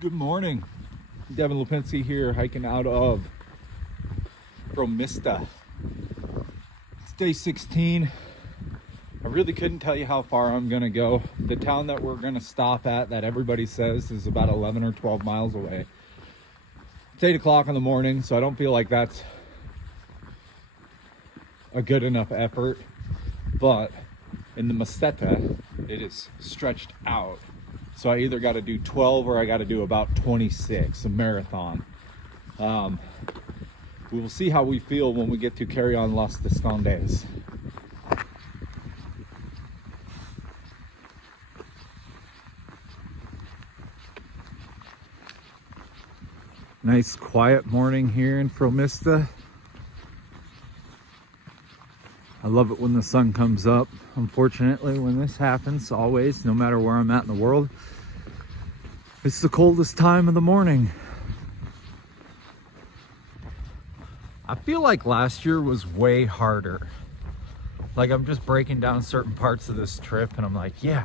Good morning. DEVANLEPINSKI here, hiking out of Fromista. It's day 16. I really couldn't tell you how far I'm gonna go. The town that we're gonna stop at, that everybody says is about 11 or 12 miles away. It's 8 o'clock in the morning, so I don't feel like that's a good enough effort. But in the Meseta, it is stretched out. So I either got to do 12 or I got to do about 26, a marathon. We will see how we feel when we get to Carrión los Condes. Nice quiet morning here in Fromista. I love it when the sun comes up. Unfortunately, when this happens, always, no matter where I'm at in the world, it's the coldest time of the morning. I feel like last year was way harder. Like, I'm just breaking down certain parts of this trip and I'm like, yeah,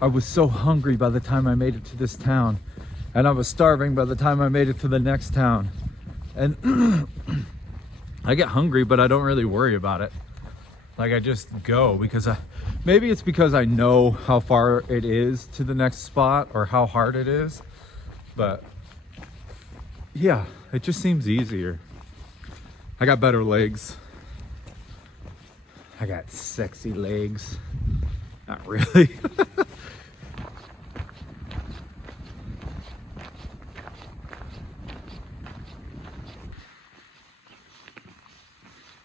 I was so hungry by the time I made it to this town. And I was starving by the time I made it to the next town. And I get hungry, but I don't really worry about it. Like, I just go because maybe it's because I know how far it is to the next spot or how hard it is. But yeah, it just seems easier. I got better legs. I got sexy legs. Not really.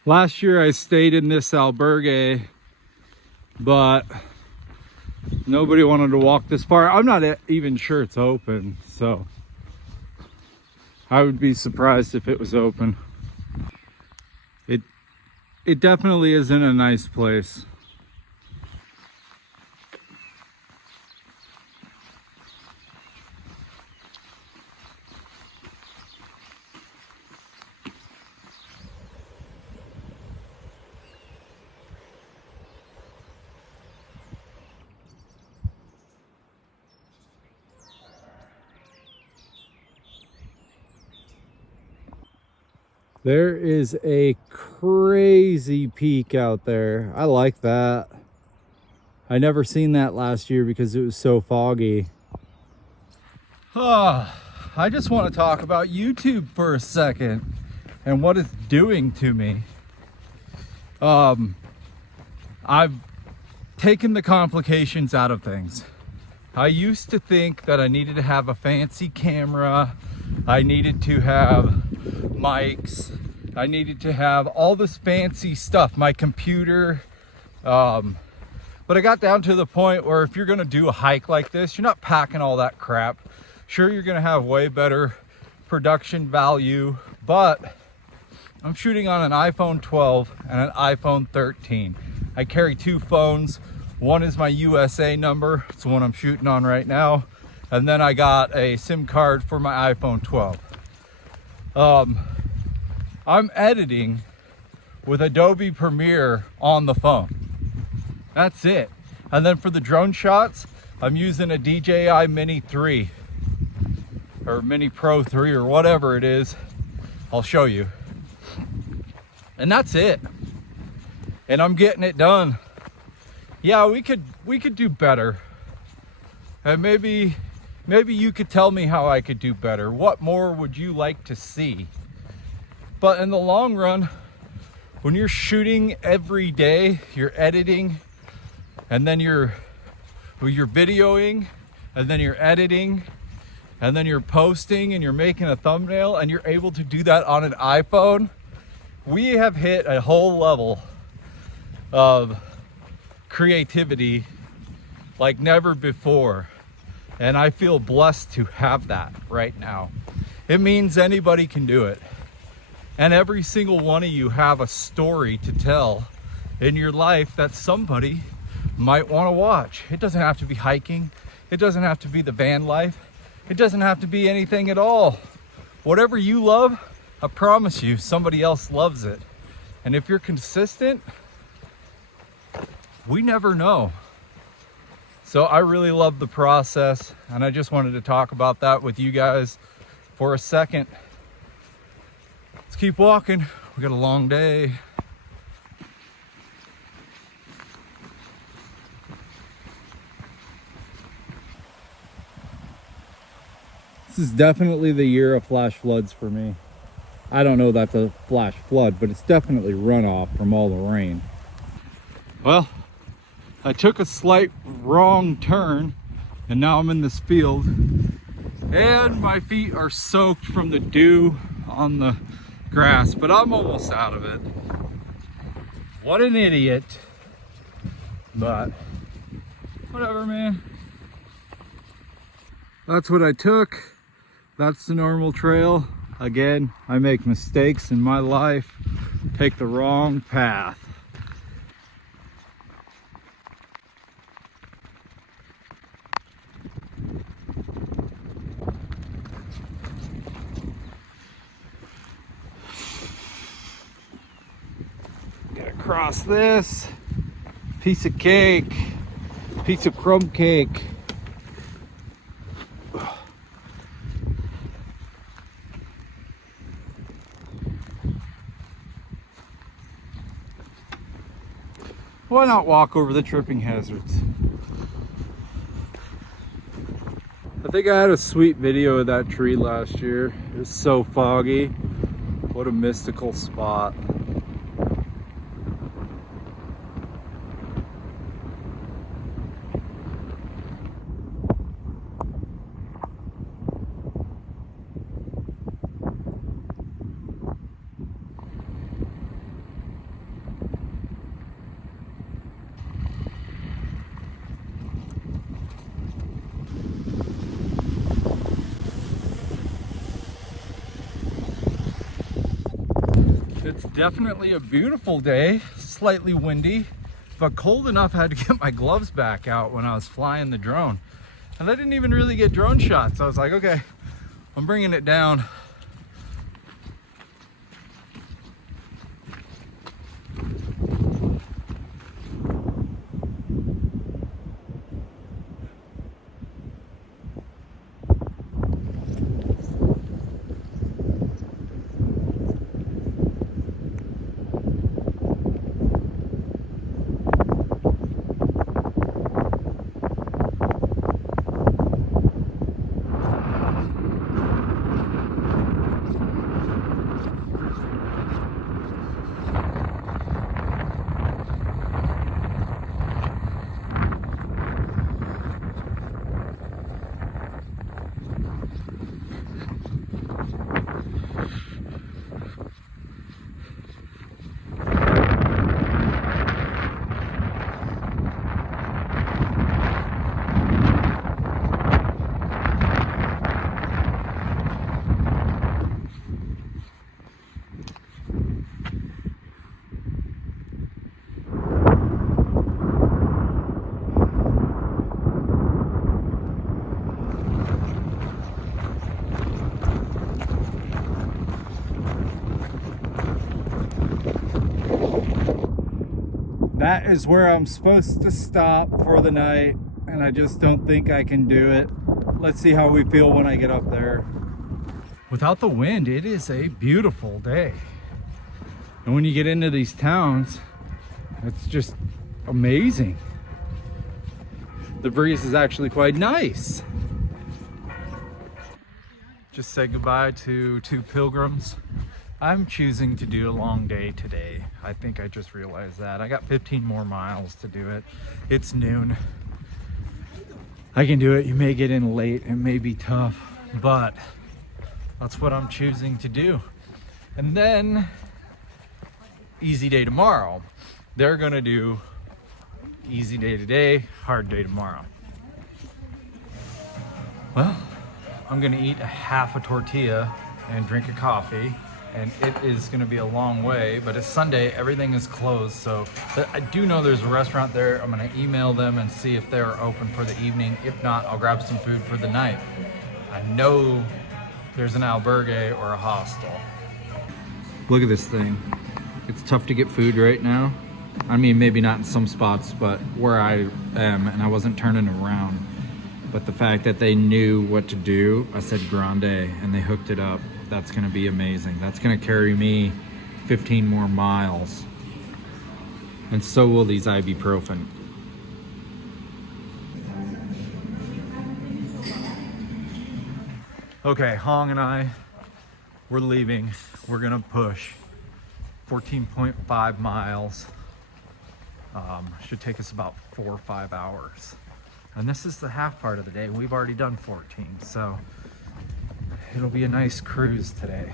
Last year I stayed in this albergue, but nobody wanted to walk this far. I'm not even sure it's open, so I would be surprised if it was open. It definitely isn't a nice place. There is a crazy peak out there. I like that. I never seen that last year because it was so foggy. I just want to talk about YouTube for a second and what it's doing to me. I've taken the complications out of things. I used to think that I needed to have a fancy camera. I needed to have mics. I needed to have all this fancy stuff, my computer. But I got down to the point where if you're gonna do a hike like this, you're not packing all that crap. Sure, you're gonna have way better production value, but I'm shooting on an iPhone 12 and an iPhone 13. I carry two phones. One is my USA number. It's the one I'm shooting on right now. And then I got a SIM card for my iPhone 12. I'm editing with Adobe Premiere on the phone. That's it. And then for the drone shots, I'm using a DJI Mini 3 or Mini Pro 3 or whatever it is. I'll show you. And that's it. And I'm getting it done. Yeah, we could do better. And maybe you could tell me how I could do better. What more would you like to see? But in the long run, when you're shooting every day, you're editing, and then you're videoing, and then you're editing, and then you're posting, and you're making a thumbnail, and you're able to do that on an iPhone, we have hit a whole level of creativity like never before. And I feel blessed to have that right now. It means anybody can do it. And every single one of you have a story to tell in your life that somebody might want to watch. It doesn't have to be hiking. It doesn't have to be the van life. It doesn't have to be anything at all. Whatever you love, I promise you, somebody else loves it. And if you're consistent, we never know. So I really love the process, and I just wanted to talk about that with you guys for a second. Let's keep walking. We got a long day. This is definitely the year of flash floods for me. I don't know that's a flash flood, but it's definitely runoff from all the rain. Well, I took a slight wrong turn and now I'm in this field and my feet are soaked from the dew on the grass, but I'm almost out of it. What an idiot. But whatever, man. That's what I took. That's the normal trail. Again, I make mistakes in my life, take the wrong path. Gotta cross this, piece of cake, piece of crumb cake. Why not walk over the tripping hazards? I think I had a sweet video of that tree last year. It was so foggy. What a mystical spot. It's definitely a beautiful day, slightly windy, but cold enough I had to get my gloves back out when I was flying the drone. And I didn't even really get drone shots. I was like, okay, I'm bringing it down. That is where I'm supposed to stop for the night, and I just don't think I can do it. Let's see how we feel when I get up there. Without the wind, it is a beautiful day. And when you get into these towns, it's just amazing. The breeze is actually quite nice. Just said goodbye to 2 pilgrims. I'm choosing to do a long day today. I think I just realized that. I got 15 more miles to do it. It's noon. I can do it. You may get in late. It may be tough, but that's what I'm choosing to do. And then easy day tomorrow. They're gonna do easy day today, hard day tomorrow. Well, I'm gonna eat a half a tortilla and drink a coffee. And it is gonna be a long way, but it's Sunday, everything is closed. So I do know there's a restaurant there. I'm gonna email them and see if they're open for the evening. If not, I'll grab some food for the night. I know there's an albergue or a hostel. Look at this thing. It's tough to get food right now. I mean, maybe not in some spots, but where I am, and I wasn't turning around. But the fact that they knew what to do, I said grande, and they hooked it up. That's gonna be amazing. That's gonna carry me 15 more miles. And so will these ibuprofen. Okay, Hong and I, we're leaving. We're gonna push 14.5 miles. Should take us about 4 or 5 hours. And this is the half part of the day. We've already done 14, so it'll be a nice cruise today.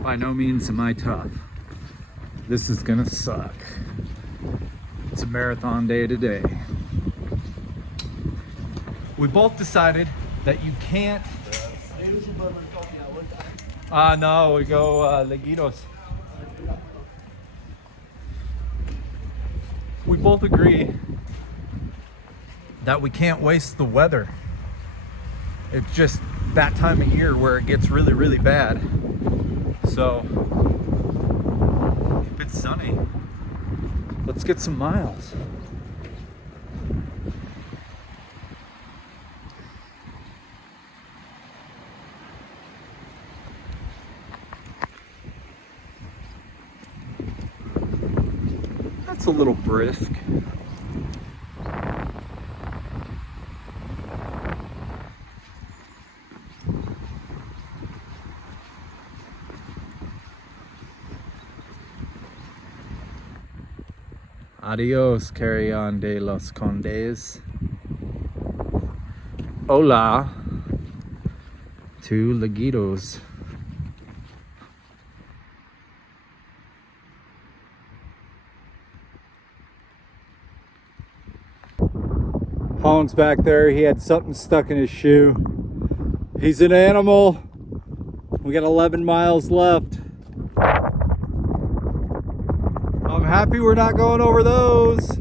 By no means am I tough. This is gonna suck. It's a marathon day today. We both decided that you can't. No, we go Ledigos. We both agree that we can't waste the weather. It's just that time of year where it gets really, really bad. So if it's sunny, let's get some miles. That's a little brisk. Adios, Carrión de los Condes. Hola to Ledigos. Hong's back there. He had something stuck in his shoe. He's an animal. We got 11 miles left. I'm happy we're not going over those.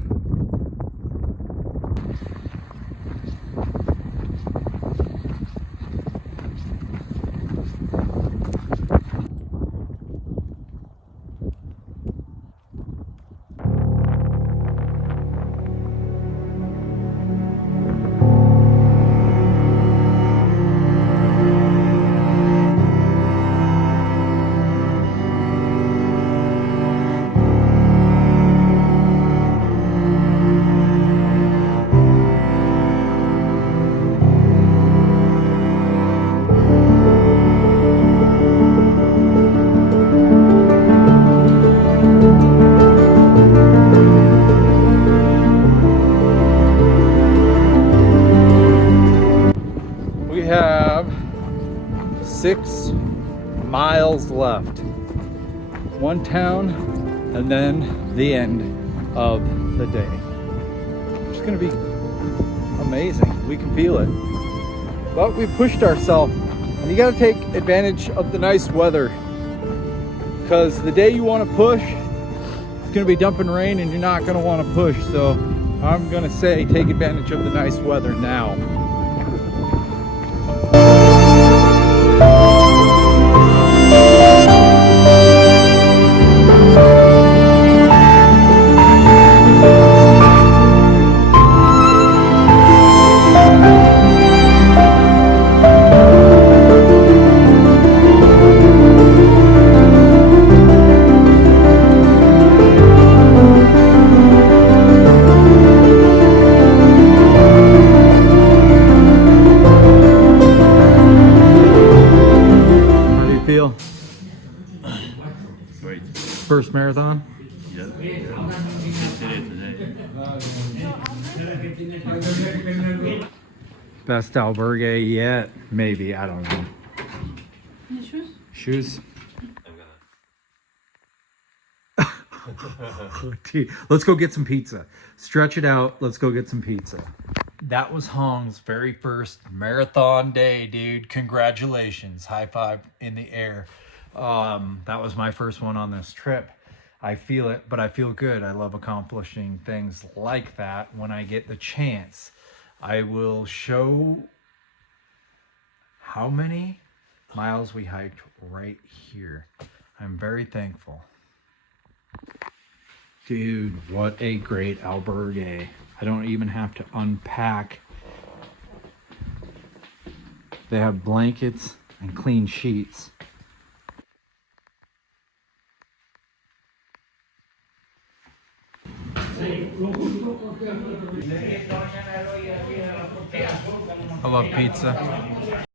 We have 6 miles left. One town and then the end of the day. It's gonna be amazing. We can feel it. But we pushed ourselves, and you gotta take advantage of the nice weather, because the day you want to push, it's gonna be dumping rain and you're not gonna want to push. So I'm gonna say take advantage of the nice weather now. First marathon? Yep. Today. Best albergue yet, maybe, I don't know. Shoes? Let's go get some pizza. Stretch it out, let's go get some pizza. That was Hong's very first marathon day, dude. Congratulations. High five in the air. That was my first one on this trip. I feel it, but I feel good. I love accomplishing things like that when I get the chance. I will show how many miles we hiked right here. I'm very thankful. Dude, what a great albergue. I don't even have to unpack. They have blankets and clean sheets. I love pizza.